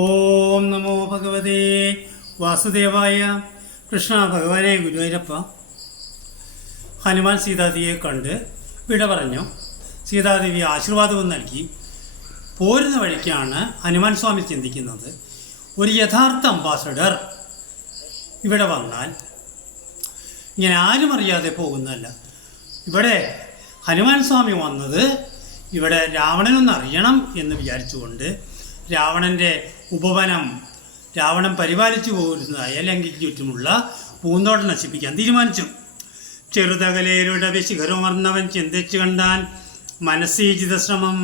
ഓം നമോ ഭഗവതേ വാസുദേവായ. കൃഷ്ണ ഭഗവാനെ ഗുരുവായൂരപ്പ. ഹനുമാൻ സീതാദേവിയെ കണ്ട് വിട പറഞ്ഞു. സീതാദേവി ആശീർവാദവും നൽകി. പോരുന്ന വഴിക്കാണ് ഹനുമാൻ സ്വാമി ചിന്തിക്കുന്നത്, ഒരു യഥാർത്ഥ അംബാസഡർ ഇവിടെ വന്നാൽ ഇങ്ങനെ ആരും അറിയാതെ പോകുന്നതല്ല. ഇവിടെ ഹനുമാൻ സ്വാമി വന്നത് ഇവിടെ രാവണനൊന്ന് അറിയണം എന്ന് വിചാരിച്ചുകൊണ്ട് രാവണൻ്റെ ഉപവനം, രാവണൻ പരിപാലിച്ചു പോരുന്നതായ ലങ്കയ്ക്ക് ചുറ്റുമുള്ള പൂന്തോട്ടം നശിപ്പിക്കാൻ തീരുമാനിച്ചു. ചെറുതകലേരുടെ ശിഖരമർന്നവൻ ചിന്തിച്ചു കണ്ടാൻ മനസ്സീചിത ശ്രമം.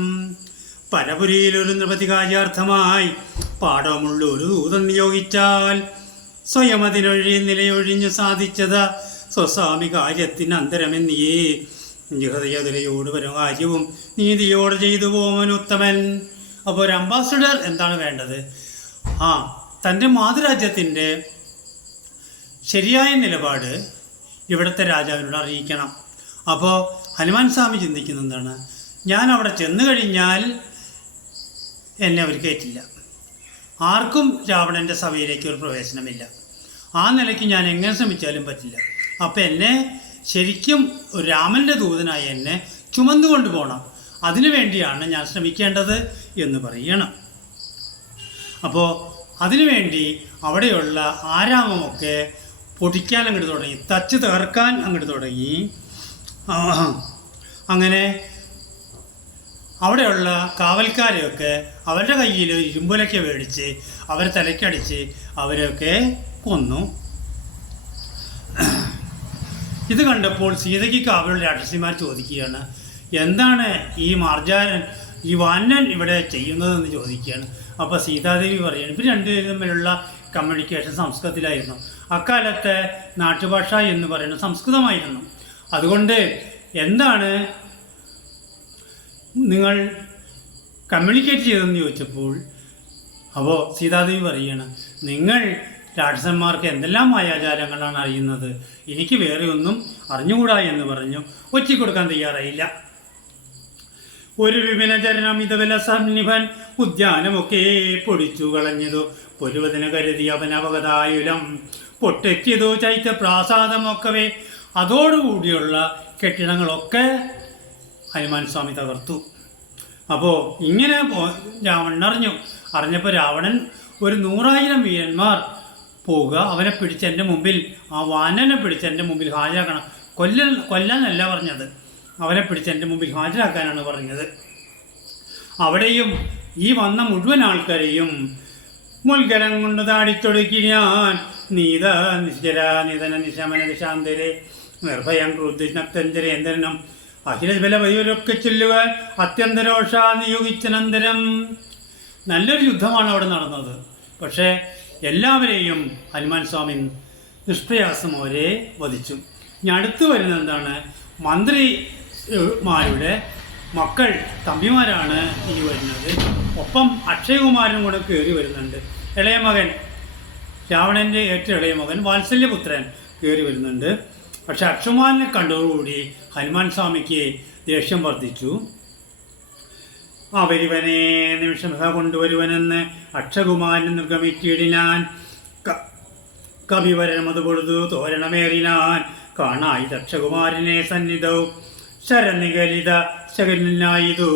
പരപുരിയിലൊരു നൃപതികാര്യാർത്ഥമായി പാഠമുള്ള ഒരു ദൂതൻ നിയോഗിച്ചാൽ സ്വയം അതിനൊഴി നിലയൊഴിഞ്ഞു സാധിച്ചത് സ്വസ്വാമി കാര്യത്തിന് അന്തരമെന്നിയേ. ഹൃദയതിലയോട് വരും കാര്യവും നീതിയോട് ചെയ്തു പോമൻ ഉത്തമൻ. അപ്പോൾ ഒരു അംബാസഡർ എന്താണ് വേണ്ടത്? തൻ്റെ മാതൃരാജ്യത്തിൻ്റെ ശരിയായ നിലപാട് ഇവിടുത്തെ രാജാവിനോട് അറിയിക്കണം. അപ്പോൾ ഹനുമാൻ സ്വാമി ചിന്തിക്കുന്നത് എന്താണ്, ഞാൻ അവിടെ ചെന്നു കഴിഞ്ഞാൽ എന്നെ അവർ കയറ്റില്ല, ആർക്കും രാവണൻ്റെ സഭയിലേക്ക് ഒരു പ്രവേശനമില്ല, ആ നിലയ്ക്ക് ഞാൻ എങ്ങനെ ശ്രമിച്ചാലും പറ്റില്ല. അപ്പം എന്നെ ശരിക്കും രാമൻ്റെ ദൂതനായി എന്നെ ചുമന്നുകൊണ്ട് പോകണം, അതിനു വേണ്ടിയാണ് ഞാൻ ശ്രമിക്കേണ്ടത് എന്ന് പറയണം. അപ്പോൾ അതിനുവേണ്ടി അവിടെയുള്ള ആരാമമൊക്കെ പൊടിക്കാൻ അങ്ങോട്ട് തുടങ്ങി, തച്ച് തകർക്കാൻ അങ്ങോട്ട് തുടങ്ങി. അങ്ങനെ അവിടെയുള്ള കാവൽക്കാരെയൊക്കെ അവരുടെ കയ്യിൽ ഇരുമ്പുലൊക്കെ മേടിച്ച് അവരെ തലക്കടിച്ച് അവരെയൊക്കെ കൊന്നു. ഇത് കണ്ടപ്പോൾ സീതയ്ക്ക് കാവലുള്ള രാക്ഷസിമാർ ചോദിക്കുകയാണ്, എന്താണ് ഈ മാർജാരൻ, ഈ വാനൻ ഇവിടെ ചെയ്യുന്നതെന്ന് ചോദിക്കുകയാണ്. അപ്പോൾ സീതാദേവി പറയുകയാണ്, ഇവർ രണ്ടുപേരും തമ്മിലുള്ള കമ്മ്യൂണിക്കേഷൻ സംസ്കൃതത്തിലായിരുന്നു. അക്കാലത്തെ നാട്ടുഭാഷ എന്ന് പറയുന്നത് സംസ്കൃതമായിരുന്നു. അതുകൊണ്ട് എന്താണ് നിങ്ങൾ കമ്മ്യൂണിക്കേറ്റ് ചെയ്തതെന്ന് ചോദിച്ചപ്പോൾ അപ്പോൾ സീതാദേവി പറയുകയാണ്, നിങ്ങൾ രാക്ഷസന്മാർക്ക് എന്തെല്ലാം മായാചാരങ്ങളാണ് അറിയുന്നത്, എനിക്ക് വേറെ ഒന്നും അറിഞ്ഞുകൂടാ എന്ന് പറഞ്ഞു. ഒറ്റിക്കൊടുക്കാൻ തയ്യാറായില്ല. ഒരു വിപിനചരണം ഇതവല സന്നിഭൻ ഉദ്യാനമൊക്കെ പൊടിച്ചു കളഞ്ഞതു പൊരുവതിന് കരുതി അവൻ അവഗതായുലം പൊട്ടെത്തിയതു ചൈത്യ പ്രാസാദമൊക്കവേ. അതോടുകൂടിയുള്ള കെട്ടിടങ്ങളൊക്കെ ഹനുമാൻ സ്വാമി തകർത്തു. അപ്പോൾ ഇങ്ങനെ രാവണൻ അറിഞ്ഞപ്പോൾ രാവണൻ ഒരു 100,000 വീരന്മാർ പോവുക, അവനെ പിടിച്ച് എൻ്റെ മുമ്പിൽ, ആ വാനനെ പിടിച്ച് എൻ്റെ മുമ്പിൽ ഹാജരാക്കണം. കൊല്ലാനല്ല പറഞ്ഞത്, അവനെ പിടിച്ച് എൻ്റെ മുമ്പിൽ ഹാജരാക്കാനാണ് പറഞ്ഞത്. അവിടെയും ഈ വന്ന മുഴുവൻ ആൾക്കാരെയും മുൽഗലം കൊണ്ട് താടിച്ചൊടുക്കി ഞാൻ നീത നിശ്ചര നിധന നിശമന നിശാന്തരെ നിർഭയം ക്രുദ്ധിനക്തഞ്ചരേന്ദ്രനും അഖില ബല വൈവരൊക്കെ ചൊല്ലുക അത്യന്തരോഷ നിയോഗിച്ചനന്തരം. നല്ലൊരു യുദ്ധമാണ് അവിടെ നടന്നത്. പക്ഷേ എല്ലാവരെയും ഹനുമാൻ സ്വാമി നിഷ്പ്രയാസം അവരെ വധിച്ചു. ഇനി അടുത്ത് വരുന്നത് എന്താണ്, മന്ത്രിമാരുടെ മക്കൾ തമ്പിമാരാണ് ഇനി വരുന്നത്. ഒപ്പം അക്ഷയകുമാരനും കൂടെ കയറി വരുന്നുണ്ട്. ഇളയ മകൻ, രാവണൻ്റെ ഏറ്റവും ഇളയ മകൻ വാത്സല്യപുത്രൻ കയറി വരുന്നുണ്ട്. പക്ഷെ അക്ഷകുമാരനെ കണ്ടതോടുകൂടി ഹനുമാൻ സ്വാമിക്ക് ദേഷ്യം വർദ്ധിച്ചു. അവരിവനെ നിമിഷം കൊണ്ടുവരുവനെന്ന് അക്ഷകുമാരൻ നിർഗമിച്ചിടിനാൻ. കവിവരമത് പൊഴുതു തോരണമേറിനാൻ കാണായി അക്ഷകുമാരനെ സന്നിധവും ശരനികലിത ശകനായിതു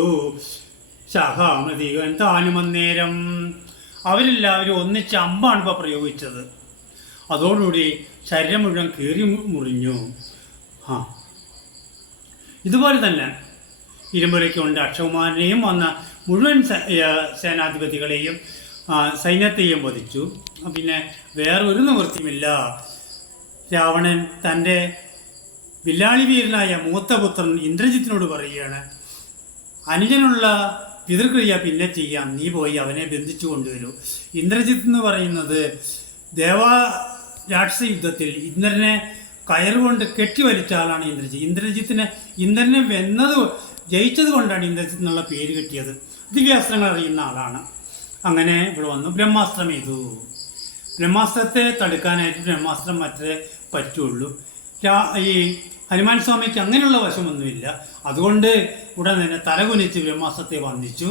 ശാഖാമൃതികൻ താനും അന്നേരം. അവരെല്ലാവരും ഒന്നിച്ച് അമ്പാണ് ഇപ്പോൾ പ്രയോഗിച്ചത്. അതോടുകൂടി ശരീരം മുഴുവൻ കീറി മുറിഞ്ഞു. ഇതുപോലെ തന്നെ ഇരുമ്പുലയ്ക്കൊണ്ട് അക്ഷകുമാരനെയും വന്ന മുഴുവൻ സേനാധിപതികളെയും സൈന്യത്തെയും വധിച്ചു. പിന്നെ വേറൊരു നിവൃത്തിയുമില്ല. രാവണൻ തൻ്റെ വില്ലാളി വീരനായ മൂത്തപുത്രൻ ഇന്ദ്രജിത്തിനോട് പറയുകയാണ്, അനുജനുള്ള പിതൃക്രിയ പിന്നെ ചെയ്യാം, നീ പോയി അവനെ ബന്ധിച്ചു കൊണ്ടുവരൂ. ഇന്ദ്രജിത്ത് എന്ന് പറയുന്നത് രാക്ഷസ യുദ്ധത്തിൽ ഇന്ദ്രനെ കയറുകൊണ്ട് കെട്ടിവലിച്ച ആളാണ് ഇന്ദ്രജിത്ത്. ഇന്ദ്രനെ ജയിച്ചത് കൊണ്ടാണ് ഇന്ദ്രജിത്ത് എന്നുള്ള പേര് കിട്ടിയത്. ദിവ്യാസ്ത്രങ്ങൾ അറിയുന്ന ആളാണ്. അങ്ങനെ ഇവിടെ വന്നു ബ്രഹ്മാസ്ത്രം ചെയ്തു. ബ്രഹ്മാസ്ത്രത്തെ തടുക്കാനായിട്ട് ബ്രഹ്മാസ്ത്രം മാത്രമേ പറ്റുള്ളൂ. ഈ ഹനുമാൻ സ്വാമിക്ക് അങ്ങനെയുള്ള വശമൊന്നുമില്ല. അതുകൊണ്ട് ഉടൻ തന്നെ തലകുനിച്ച് ബ്രഹ്മാസ്ത്രത്തെ വന്ദിച്ചു.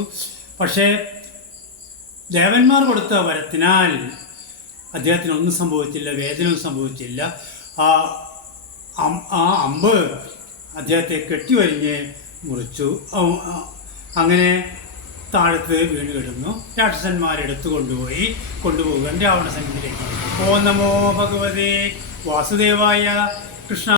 പക്ഷേ ദേവന്മാർ കൊടുത്ത വരത്തിനാൽ അദ്ദേഹത്തിന് ഒന്നും സംഭവിച്ചില്ല, വേദനയൊന്നും സംഭവിച്ചില്ല. ആ ആ അമ്പ് അദ്ദേഹത്തെ കെട്ടിവരിഞ്ഞ് മുറിച്ചു. അങ്ങനെ താഴത്ത് വീണ് കിടന്നു. രാക്ഷസന്മാരെടുത്തു കൊണ്ടുപോകാൻ രാവണ സന്നിധിയിലേക്ക്. ഓ നമോ ഭഗവതേ വാസുദേവായ. കൃഷ്ണ.